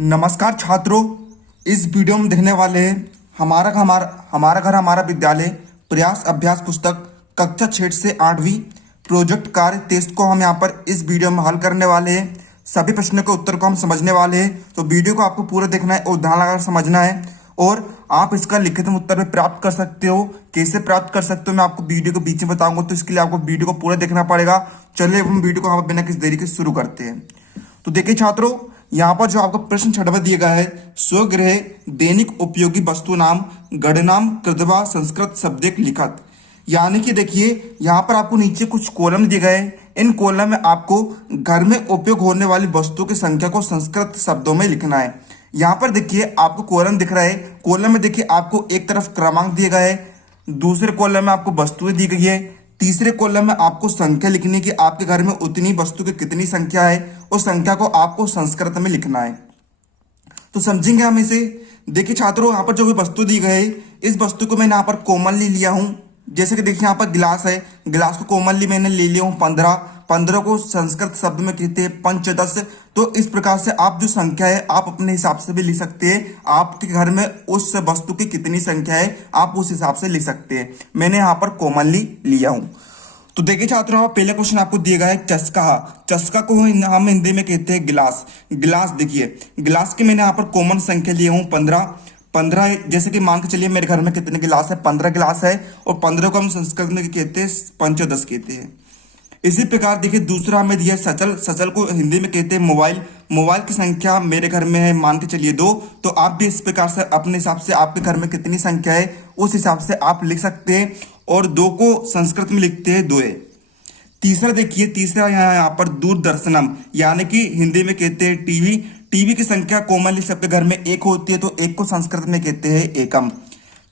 नमस्कार छात्रों। इस वीडियो में देखने वाले हैं हमारा घर हमारा विद्यालय प्रयास अभ्यास पुस्तक कक्षा 6 से 8वीं प्रोजेक्ट कार्य टेस्ट को हम यहाँ पर इस वीडियो में हल करने वाले हैं। सभी प्रश्नों के उत्तर को हम समझने वाले हैं, तो वीडियो को आपको पूरा देखना है और ध्यान लगाकर समझना है। और आप इसका लिखित में उत्तर भी प्राप्त कर सकते हो। कैसे प्राप्त कर सकते हो मैं आपको वीडियो के बीच में बताऊंगा, तो इसके लिए आपको वीडियो को पूरा देखना पड़ेगा। चलिए हम वीडियो को हम बिना किसी देरी के शुरू करते हैं। तो देखिए छात्रों, यहाँ पर जो आपका प्रश्न 6वां दिया गया है, स्वगृह दैनिक उपयोगी वस्तु नाम गणनाम कृतवा संस्कृत शब्द लिखत। यानी कि देखिए यहाँ पर आपको नीचे कुछ कॉलम दिए गए हैं। इन कॉलम में आपको घर में उपयोग होने वाली वस्तुओं की संख्या को संस्कृत शब्दों में लिखना है। यहाँ पर देखिए आपको कॉलम दिख रहा है। कॉलम में देखिए आपको एक तरफ क्रमांक दिए गए है, दूसरे कॉलम में आपको वस्तुएं दी गई है, तीसरे कॉलम में आपको संख्या लिखनी कि आपके घर में उतनी वस्तु की कितनी संख्या है, उस संख्या को आपको संस्कृत में लिखना है। तो समझेंगे हम इसे। देखिए छात्रों, यहाँ पर जो भी वस्तु दी गई है, इस वस्तु को मैंने यहाँ पर कॉमनली लिया हूं। जैसे कि देखिए यहाँ पर गिलास है, गिलास को कॉमनली मैंने ले लिया हूँ 15 को संस्कृत शब्द में कहते हैं पंचदश। तो इस प्रकार से आप जो संख्या है आप अपने हिसाब से भी लिख सकते हैं। आपके घर में उस वस्तु की कितनी संख्या है आप उस हिसाब से लिख सकते हैं। मैंने यहाँ पर कॉमनली लिया हूँ। तो देखिए छात्रों, पहला क्वेश्चन आपको दिया गया है चस्का। चस्का को हम हिंदी में कहते हैं गिलास। गिलास देखिए, गिलास की मैंने यहाँ पर कॉमन संख्या लिए हूँ 15। जैसे कि मान के चलिए मेरे घर में कितने गिलास है, 15 गिलास है, और 15 को हम संस्कृत में कहते हैं पंचदश कहते हैं। इसी प्रकार देखिए दूसरा हमें दिया है सचल। सचल को हिंदी में कहते हैं मोबाइल। मोबाइल की संख्या मेरे घर में है मान के चलिए 2। तो आप भी इस प्रकार से अपने हिसाब से आपके घर में कितनी संख्या है उस हिसाब से आप लिख सकते हैं। और 2 को संस्कृत में लिखते हैं द्वे। तीसरा देखिए, तीसरा यहाँ पर दूरदर्शनम, यानी कि हिंदी में कहते हैं टीवी। टीवी की संख्या कॉमनली सबके घर में 1 होती है, तो 1 को संस्कृत में कहते हैं एकम।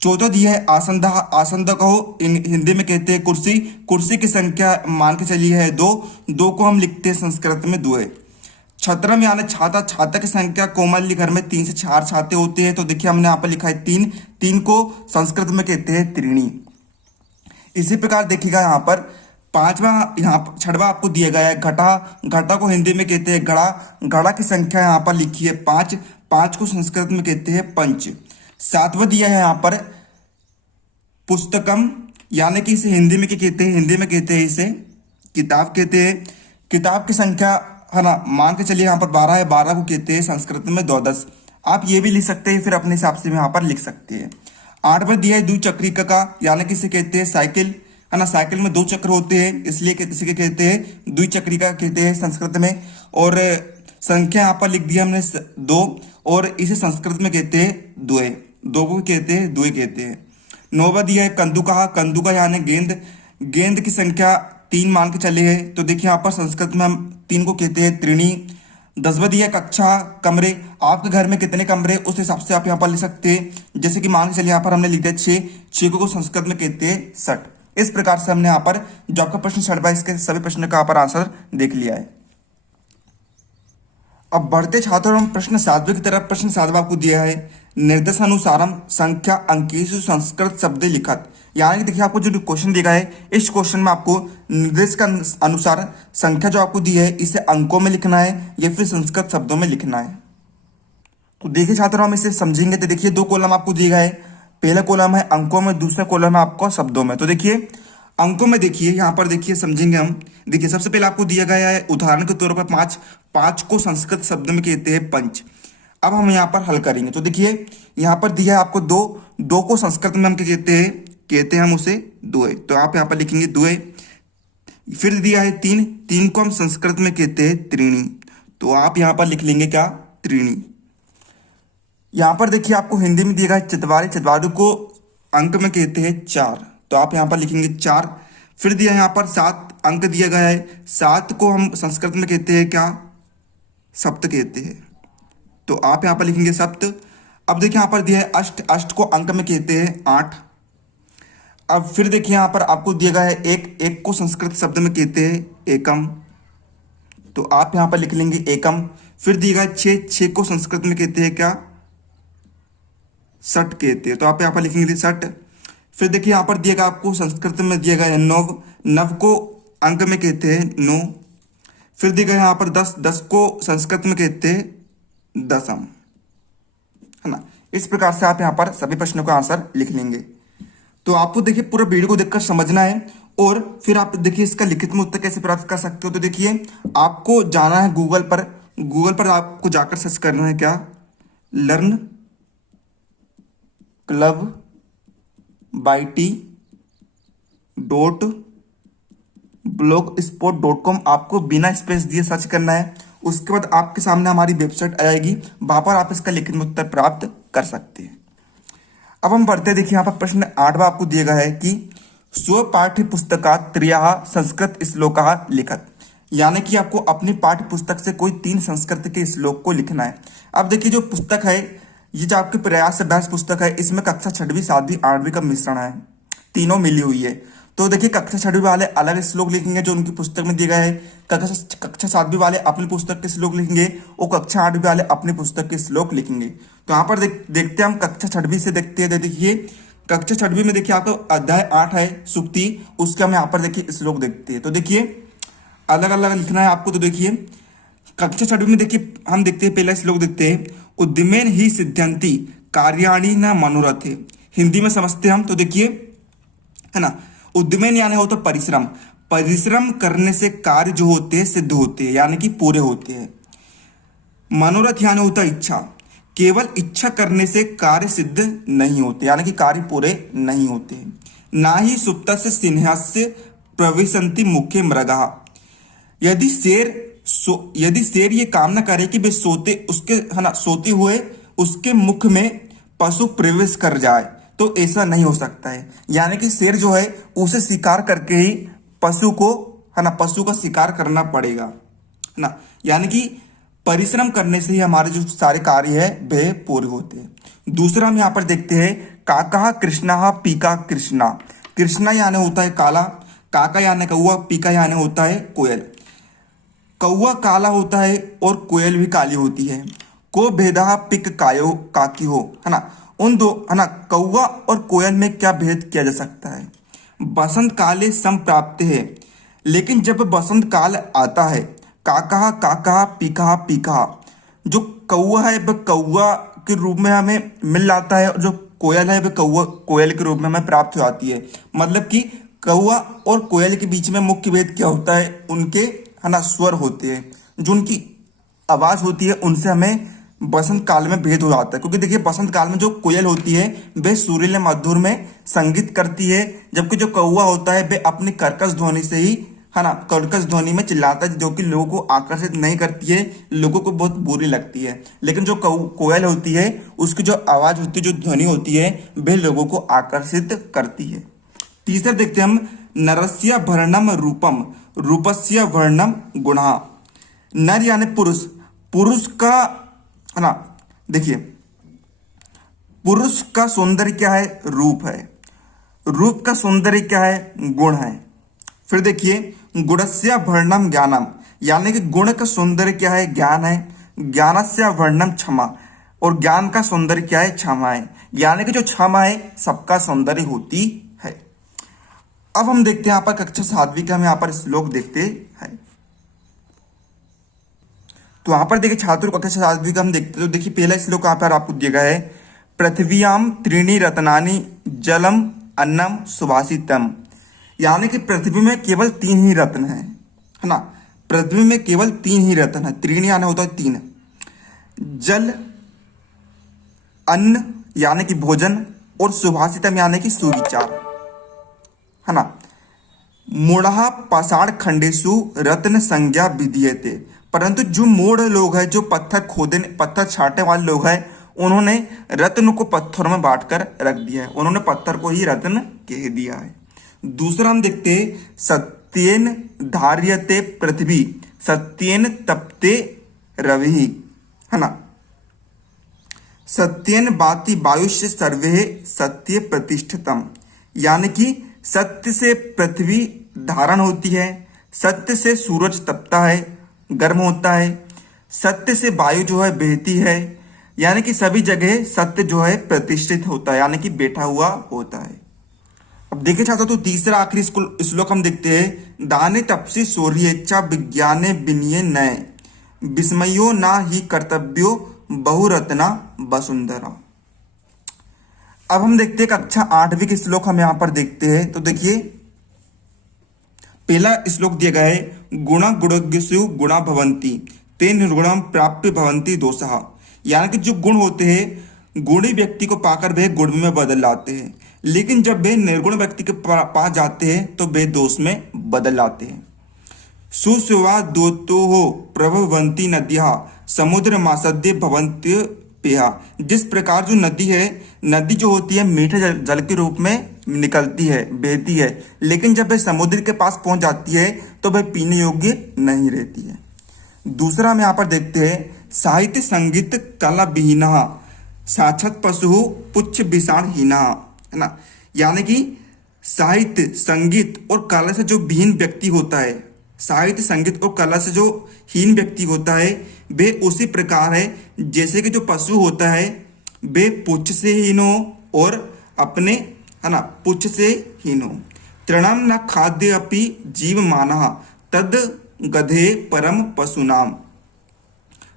चौथा दिया है आसंदा। आसंदा को हिंदी में कहते हैं कुर्सी। कुर्सी की संख्या मान के चलिए है 2 को हम लिखते हैं संस्कृत में द्वे। छत्रम यानी छाता। छाता की संख्या कोमल घर में 3 से 4 छाते होते हैं, तो देखिए हमने यहाँ पर लिखा है 3 को संस्कृत में कहते हैं त्रीणी। इसी प्रकार देखिएगा यहाँ पर यहाँ 6वां आपको दिया गया है घटा। घटा को हिंदी में कहते हैं घड़ा। घड़ा की संख्या यहाँ पर लिखी है 5 को संस्कृत में कहते हैं पंच। 7वां दिया है यहाँ पर पुस्तकम, यानी कि इसे हिंदी में क्या कहते हैं, हिंदी में कहते हैं इसे किताब कहते हैं। किताब की संख्या है ना, मान के चलिए यहाँ पर 12 है, 12 को कहते हैं संस्कृत में द्वादश। आप ये भी लिख सकते हैं, फिर अपने हिसाब से यहाँ पर लिख सकते हैं। 8वां दिया है द्विचक्रिका का, यानी कि इसे कहते हैं साइकिल, है ना। साइकिल में 2 चक्र होते हैं, इसलिए इसे कहते हैं द्विचक्रिका कहते हैं संस्कृत में। और संख्या यहाँ पर लिख दिया हमने 2, और इसे संस्कृत में कहते हैं द्वे। 2 को कहते हैं द्वे कहते हैं। 9वां दिया है कंदुका। कंदुका यानी गेंद। गेंद की संख्या 3 मान के चले हैं, तो देखिए यहाँ पर संस्कृत में हम 3 को कहते हैं त्रिणी। 10वां दिया है कक्षा। कमरे। आपके घर में कितने कमरे उस हिसाब से आप यहाँ पर लिख सकते हैं। जैसे कि मान के चलिए यहाँ पर हमने लिख दिया 6 को संस्कृत में कहते हैं सठ। इस प्रकार से हमने यहाँ पर जो आपका प्रश्न 6वां इसके सभी प्रश्नों का यहाँ पर आंसर देख लिया है। अब बढ़ते छात्रों हम प्रश्न 7वें की तरफ। प्रश्न 7वां आपको दिया है निर्देशानुसारम संख्या अंकेषु संस्कृत शब्द लिखत। यानी कि देखिए आपको जो क्वेश्चन दिया है, इस क्वेश्चन में आपको निर्देश का अनुसार संख्या जो आपको दी है इसे अंकों में लिखना है या फिर संस्कृत शब्दों में लिखना है। तो देखिए छात्रों हम इसे समझेंगे। तो देखिए 2 कॉलम आपको दिया है। पहला कॉलम है अंकों में, दूसरा कॉलम है आपको शब्दों में। तो देखिए अंकों में देखिए यहाँ पर देखिए समझेंगे हम। देखिए सबसे पहले आपको दिया गया है उदाहरण के तौर पर 5 को संस्कृत शब्द में कहते हैं पंच। अब हम यहाँ पर हल करेंगे। तो देखिए यहाँ पर दिया है आपको 2 को संस्कृत में हम क्या कहते हैं हम उसे द्वे। तो आप यहाँ पर लिखेंगे द्वे। फिर दिया है 3 को हम संस्कृत में कहते हैं त्रीणी। तो आप यहाँ पर लिख लेंगे क्या, त्रीणी। यहाँ पर देखिए आपको हिंदी में दिया गया है चतवारी। चतवारी को अंक में कहते हैं 4, तो आप यहाँ पर लिखेंगे 4। फिर दिया यहाँ पर 7 अंक दिया गया है। 7 को हम संस्कृत में कहते हैं क्या, सप्त कहते हैं, तो आप यहाँ पर लिखेंगे सप्त। अब देखिए यहाँ पर दिया है अष्ट। अष्ट को अंक में कहते हैं 8। अब फिर देखिए यहाँ पर आपको दिया गया है 1 को संस्कृत शब्द में कहते हैं एकम, तो आप यहाँ पर लिख लेंगे एकम। फिर दिया गया 6 को संस्कृत में कहते हैं क्या, सठ कहते हैं, तो आप यहाँ पर लिखेंगे सठ। फिर देखिए यहाँ पर दिया गया आपको संस्कृत में दिया गया है नव। नव को अंक में कहते हैं 9। फिर दिया गया यहाँ पर 10 को संस्कृत में कहते हैं दशम, है ना। इस प्रकार से आप यहाँ पर सभी प्रश्नों का आंसर लिख लेंगे। तो आपको देखिए पूरा वीडियो को देखकर समझना है और फिर आप देखिए इसका लिखित में उत्तर कैसे प्राप्त कर सकते हो। तो देखिए आपको जाना है गूगल पर, गूगल पर आपको जाकर सर्च करना है क्या, learn club by T .blogspot.com आपको बिना स्पेस दिए सर्च करना है। उसके बाद आपके सामने हमारी वेबसाइट आ जाएगी, वहां पर आप इसका लिखित में उत्तर प्राप्त कर सकते हैं। अब हम पढ़ते हैं, देखिए यहाँ पर प्रश्न 8वां आपको दिया गया है कि स्व पाठ्य पुस्तकात त्रयः संस्कृत श्लोकाः लिखत, यानी कि आपको अपनी पाठ्य पुस्तक से कोई 3 संस्कृत के श्लोक को लिखना है। अब देखिए जो पुस्तक है, ये जो आपके प्रयास अभ्यास पुस्तक है, इसमें कक्षा 6वीं 7वीं 8वीं का मिश्रण है, तीनों मिली हुई है। तो देखिए कक्षा 6वीं वाले अलग श्लोक लिखेंगे जो उनकी पुस्तक में दिया गया है, कक्षा 7वीं वाले अपनी पुस्तक के श्लोक लिखेंगे और कक्षा 8वीं वाले अपनी पुस्तक के श्लोक लिखेंगे। तो यहाँ पर देखते हैं हम कक्षा 6वीं से देखते हैं। देखिए कक्षा 6वीं में देखिए आपको अध्याय 8 है सुक्ति, उसके हम यहाँ पर देखिए श्लोक देखते हैं। तो देखिए अलग अलग लिखना है आपको। तो देखिए कक्षा 6वीं में देखिए हम देखते हैं, पहला श्लोक देखते हैं, उद्यमेन ही सिद्ध्यन्ति कार्याणि न मनोरथे। हिंदी में समझते हैं हम। तो देखिए है ना, उद्यमेन यानी होता परिश्रम, परिश्रम करने से कार्य जो होते हैं सिद्ध होते हैं, यानी कि पूरे होते हैं। मनोरथ यानी होता इच्छा, केवल इच्छा करने से कार्य सिद्ध नहीं होते, यानी कि कार्य पूरे नहीं होते। ना ही सुप्तस्य सिंहास्य प्रविशन्ति मुखे मृगः, यदि शेर ये कामना करे कि वे सोते उसके है ना सोते हुए उसके मुख में पशु प्रवेश कर जाए, तो ऐसा नहीं हो सकता है। यानी कि शेर जो है उसे शिकार करके ही पशु को है ना पशु का शिकार करना पड़ेगा, है ना। यानी कि परिश्रम करने से ही हमारे जो सारे कार्य है वे पूरे होते हैं। दूसरा हम यहाँ पर देखते हैं, काका कृष्णा पीका कृष्णा। कृष्णा यानी होता है काला, काका यानी कौआ, पीका यानी होता है कोयल। कौआ काला होता है और कोयल भी काली होती है। को भेदा पिक कायो काकी हो, है ना। उन दो है ना कौआ और कोयल में क्या भेद किया जा सकता है। बसंत काले सम प्राप्त है, लेकिन जब बसंत काल आता है, काका काका पीका पीका, जो कौआ है वह कौआ के रूप में हमें मिल जाता है और जो कोयल है वह कौआ कोयल के रूप में हमें प्राप्त हो जाती है। मतलब कि कौआ और कोयल के बीच में मुख्य भेद क्या होता है, उनके है ना स्वर होते हैं, जो उनकी आवाज होती है उनसे हमें बसंत काल में भेद हो जाता है। क्योंकि देखिए बसंत काल में जो कोयल होती है वे सुरीले मधुर में संगीत करती है, जबकि जो कौआ होता है वे अपनी कर्कश ध्वनि से ही है ना कर्कश ध्वनि में चिल्लाता है, जो कि लोगों को आकर्षित नहीं करती है, लोगों को बहुत बुरी लगती है। लेकिन जो कोयल होती है उसकी जो आवाज होती है, जो ध्वनि होती है, वे लोगों को आकर्षित करती है। तीसरा देखते हैं हम, नरस्य वर्णम रूपम रूपस्य वर्णम गुणः। नर यानी पुरुष, पुरुष का है ना, देखिए पुरुष का सौंदर्य क्या है, रूप है, रूप का सौंदर्य क्या है, गुण है। फिर देखिए गुणस्य वर्णम ज्ञानम, यानी कि गुण का सौंदर्य क्या है, ज्ञान है। ज्ञानस्य वर्णम क्षमा, और ज्ञान का सौंदर्य क्या है, क्षमा है। यानी कि जो क्षमा है सबका सौंदर्य होती है। अब हम देखते हैं यहाँ पर कक्षा 7वीं का हम यहाँ पर श्लोक देखते हैं। तो वहां पर देखिए छात्रों कक्षा 7वीं का हम देखते हैं। तो देखिए पहला श्लोक यहाँ पर आपको दिया गया है, पृथ्व्याम त्रीणि रत्नानि जलम अन्नम सुभाषितम। यानी कि पृथ्वी में केवल 3 ही रत्न है ना, पृथ्वी में केवल 3 ही रत्न है। त्रीणि यानी होता है 3, जल, अन्न यानी कि भोजन, और सुभाषितम यानी कि सुविचार, है ना। मूढ़ा पाषाण खंडेशु रत्न संज्ञा विधीयते, परंतु जो मूढ़ लोग हैं, जो पत्थर छाटने वाले लोग हैं, उन्होंने रत्न को पत्थरों में बांटकर रख दिया है, उन्होंने पत्थर को ही रत्न कह दिया है। दूसरा हम देखते हैं, सत्येन धार्यते पृथ्वी सत्येन तपते रवि, है ना। सत्येन बाति वायुष्य सर्वे सत्य प्रतिष्ठितम, यानी कि सत्य से पृथ्वी धारण होती है, सत्य से सूरज तपता है, गर्म होता है, सत्य से वायु जो है बहती है, यानी कि सभी जगह सत्य जो है प्रतिष्ठित होता है, यानी कि बैठा हुआ होता है। अब देखिए छात्रों, तो तीसरा आखिरी श्लोक हम देखते हैं, दाने तपसी सूर्येच्छा विज्ञाने विनये नये विस्मयो ना ही कर्तव्यो बहुरत्ना वसुंधरा। अब हम देखते हैं कक्षा 8वीं के श्लोक हम यहाँ पर देखते हैं। तो देखिए पहला श्लोक दिया गया है, गुणा गुणज्ञसु गुणा भवन्ति ते निर्गुणम प्राप्य भवन्ति दोषः। यानी कि जो गुण होते हैं गुणी व्यक्ति को पाकर वे गुण में बदल जाते हैं, लेकिन जब वे निर्गुण व्यक्ति के पास जाते हैं तो वे दोष में बदल जाते हैं। सुस्वा दोतो प्रभवन्ति नद्यः समुद्र मासद्य भवन्ति पेहा। जिस प्रकार जो नदी है, नदी जो होती है मीठे जल के रूप में निकलती है, बहती है, लेकिन जब वह समुद्र के पास पहुंच जाती है तो वह पीने योग्य नहीं रहती है। दूसरा हम यहाँ पर देखते हैं, साहित्य संगीत कला विहीना साक्षात पशु पुच्छ विषाण हीना, है ना। यानी कि साहित्य संगीत और कला से जो विहीन व्यक्ति होता है, साहित्य संगीत और कला से जो हीन व्यक्ति होता है वे उसी प्रकार है जैसे कि जो पशु होता है वे पुच्छ से हीन हो और अपने, है ना, पुच्छ से हीन हो। तृणम न खाद्य अपि जीव मानः तद गधे परम पशुनाम,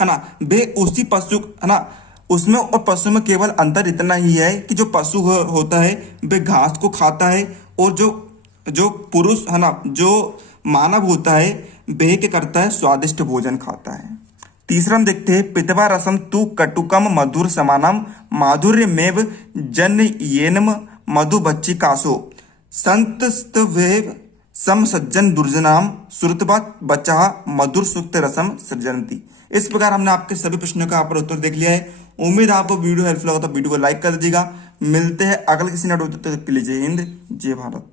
है ना। वे उसी पशु, है ना, उसमें और पशु में केवल अंतर इतना ही है कि जो पशु होता है वे घास को खाता है और जो पुरुष, है ना, जो मानव होता है वह क्या करता है, स्वादिष्ट भोजन खाता है। तीसरा हम देखते हैं, पितवा रसम तु कटुकम मधुर समानम माधुर्य मेव जन येनम मधु बच्ची कासो संतस्तवेव सम सज्जन दुर्जनाम सुरतवा बच्चा मधुर सुक्त रसम सृजंती। इस प्रकार हमने आपके सभी प्रश्नों का यहाँ पर उत्तर देख लिया है। उम्मीद है आपको वीडियो हेल्पफुल होगा तो वीडियो को लाइक कर दीजिएगा। मिलते हैं अगले किसी नए वीडियो, तक के लिए जय हिंद जय भारत।